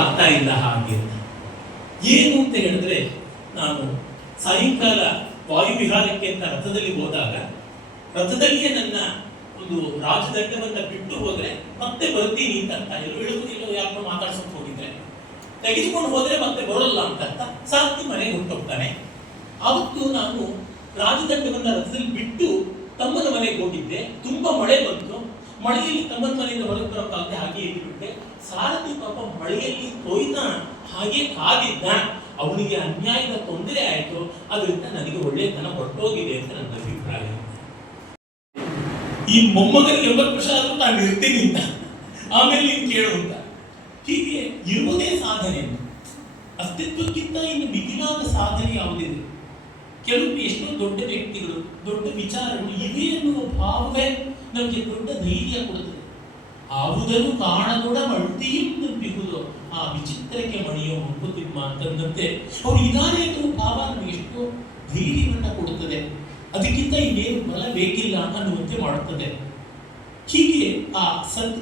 ಆಗ್ತಾ ಇಲ್ಲ ಹಾಗೆ ಏನು ಅಂತ ಹೇಳಿದ್ರೆ, ನಾನು ಸಾಯಂಕಾಲ ವಾಯುವಿಹಾರಕ್ಕೆ ಅಂತ ರಥದಲ್ಲಿ ಹೋದಾಗ ರಥದಲ್ಲಿಯೇ ನನ್ನ ಒಂದು ರಾಜದಂಡವನ್ನ ಬಿಟ್ಟು ಹೋದ್ರೆ ಮತ್ತೆ ಬರ್ತೀನಿ ಅಂತ ಇಳುವುದಿಲ್ಲ, ಯಾಕೋ ಮಾತಾಡ್ಸಕ್ ಹೋಗಿದ್ರೆ ತೆಗೆದುಕೊಂಡು ಹೋದ್ರೆ ಮತ್ತೆ ಬರೋಲ್ಲ ಅಂತ ಸಾರ್ಥಿ ಮನೆಗೆ ಹೊರಟೋಗ್ತಾನೆ. ಅವತ್ತು ನಾನು ರಾಜದಂಡವನ್ನ ರಥದಲ್ಲಿ ಬಿಟ್ಟು ತಮ್ಮನ ಮನೆಗೆ ಹೋಗಿದ್ದೆ. ತುಂಬಾ ಮಳೆ ಬಂತು. ಮಳೆಯಲ್ಲಿ ತಮ್ಮನ ಮನೆಯಿಂದ ಹೊರಗೆ ಬರೋಕ್ಕಾಗದೆ ಹಾಗೆ ಇದ್ಬಿಟ್ಟೆ. ಸಾರಥಿ ಪಾಪ ಮಳೆಯಲ್ಲಿ ತೊಯ್ತಾ ಹಾಗೆ ಕಾದಿದ್ದ. ಅವನಿಗೆ ಅನ್ಯಾಯದ ತೊಂದರೆ ಆಯಿತು. ಅದರಿಂದ ನನಗೆ ಒಳ್ಳೆಯತನ ಹೊರಟೋಗಿದೆ ಅಂತ ನನ್ನ ಅಭಿಪ್ರಾಯ. ಈ ಮೊಮ್ಮಗನಿಗೆ 80 ವರ್ಷ ಆದ್ರೂ ನಾನು ಇರ್ತೀನಿ ಅಂತ, ಆಮೇಲೆ ನೀನು ಕೇಳು ಅಂತ. ಹೀಗೆ ಇರುವುದೇ ಸಾಧನೆ. ಅಸ್ತಿತ್ವಕ್ಕಿಂತ ಇನ್ನು ಮಿಗಿಲಾದ ಸಾಧನೆ ಯಾವುದಿದೆ? ಕೆಲವೊಮ್ಮೆ ಎಷ್ಟೋ ದೊಡ್ಡ ವ್ಯಕ್ತಿಗಳು, ದೊಡ್ಡ ವಿಚಾರಗಳು ಇವೆ ಎನ್ನುವ ಭಾವವೇ ನಮಗೆ ದೊಡ್ಡ ಧೈರ್ಯ ಕೊಡುತ್ತದೆ. ಆವುದನ್ನು ಕಾಣದೊಡ ಮಳ್ತಿಯೂ ನಂಬಿಹುದು ಆ ವಿಚಿತ್ರಕ್ಕೆ ಮಣಿಯೋ ಮಂಕುತಿಮ್ಮ ಅಂತಂದಂತೆ ಅವರು ಇದಾನೆ ಎನ್ನುವ ಭಾವ ನಮಗೆ ಎಷ್ಟೋ ಧೈರ್ಯವನ್ನ ಕೊಡುತ್ತದೆ. ಅದಕ್ಕಿಂತ ಇನ್ನೇನು ಬಲ ಬೇಕಿಲ್ಲ ಅನ್ನುವಂತೆ ಮಾಡುತ್ತದೆ. ಹೀಗೆ ಆ ಸತ್